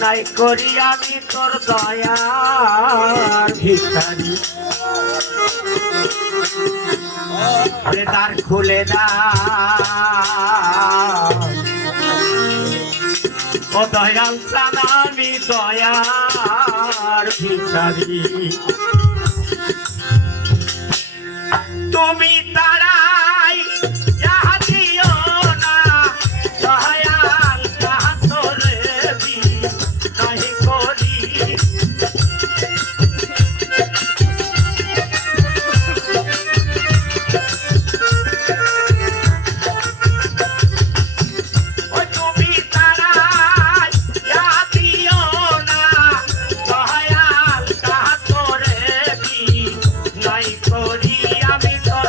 নাই করি আমি তোর দয়ার ভিখারি দ্বার খুলে দাও ও দয়াল চান আমি দয়ার ভিখারি তুমি তারাই দিও না দয়াল কাতরে নাই করি তুমি তারাই দিও না দয়াল কাতরে নাই করি আমি তোর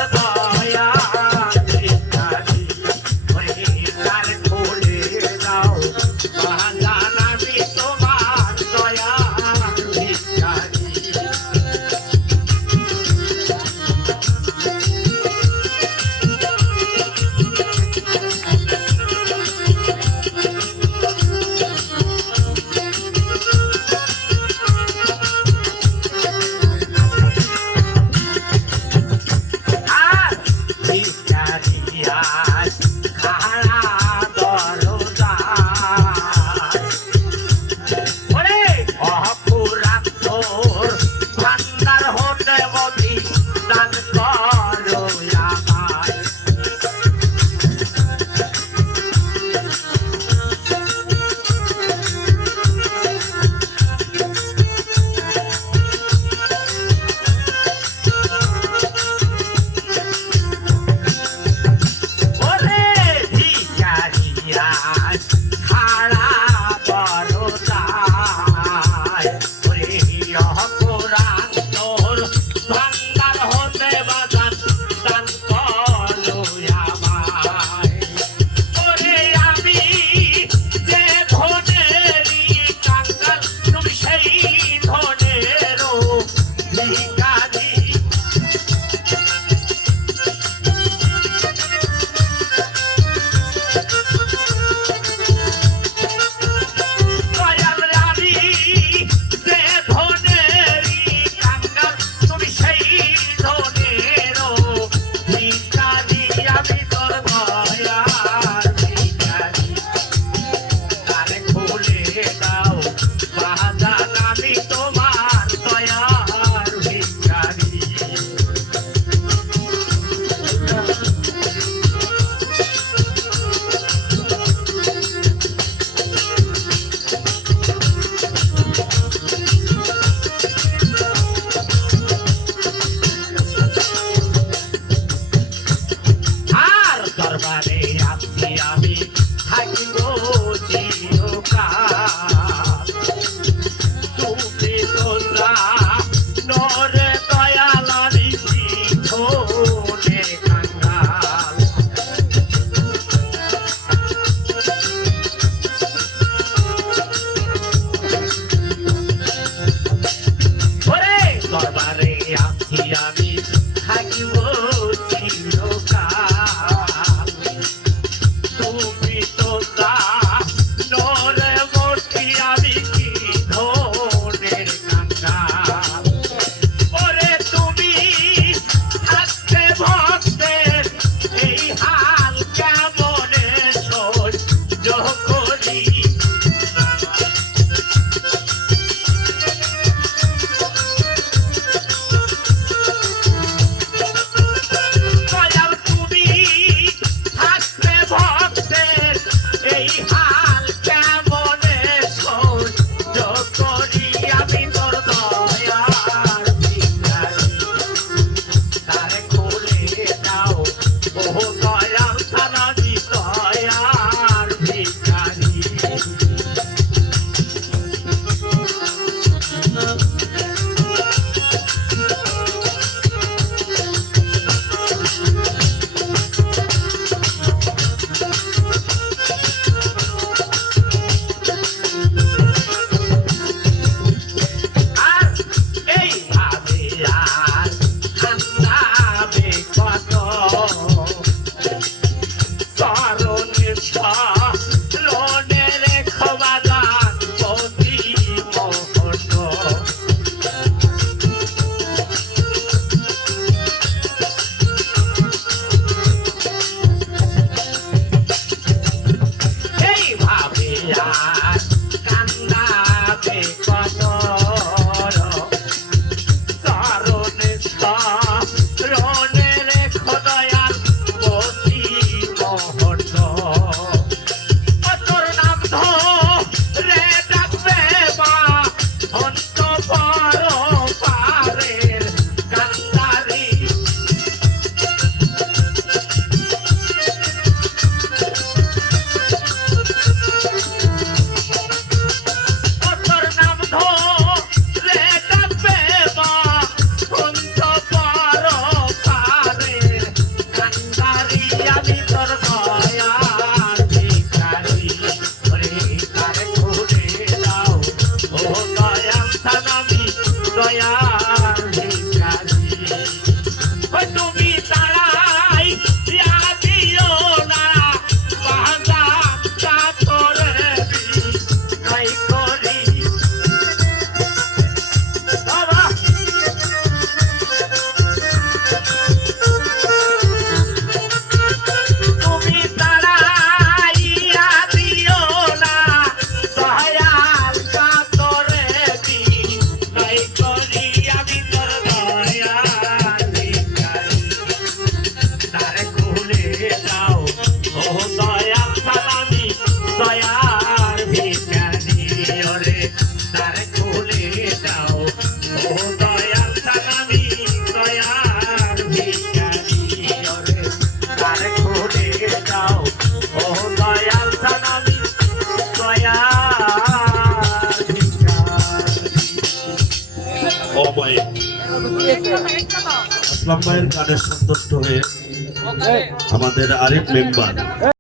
তাই করি আমি তোর দয়ার ভিখারি তারে খুলে দাও ও দয়াল সালামি দয়ার ভিখারি ওরে তারে খুলে দাও ও দয়াল সালামি দয়ার ভিখারি ওরে তারে খুলে দাও ও দয়াল সালামি দয়ার ভিখারি। অময় আসলাম ভাইয়ের গানে সন্তুষ্ট হয়ে আমাদের আরেক মেম্বার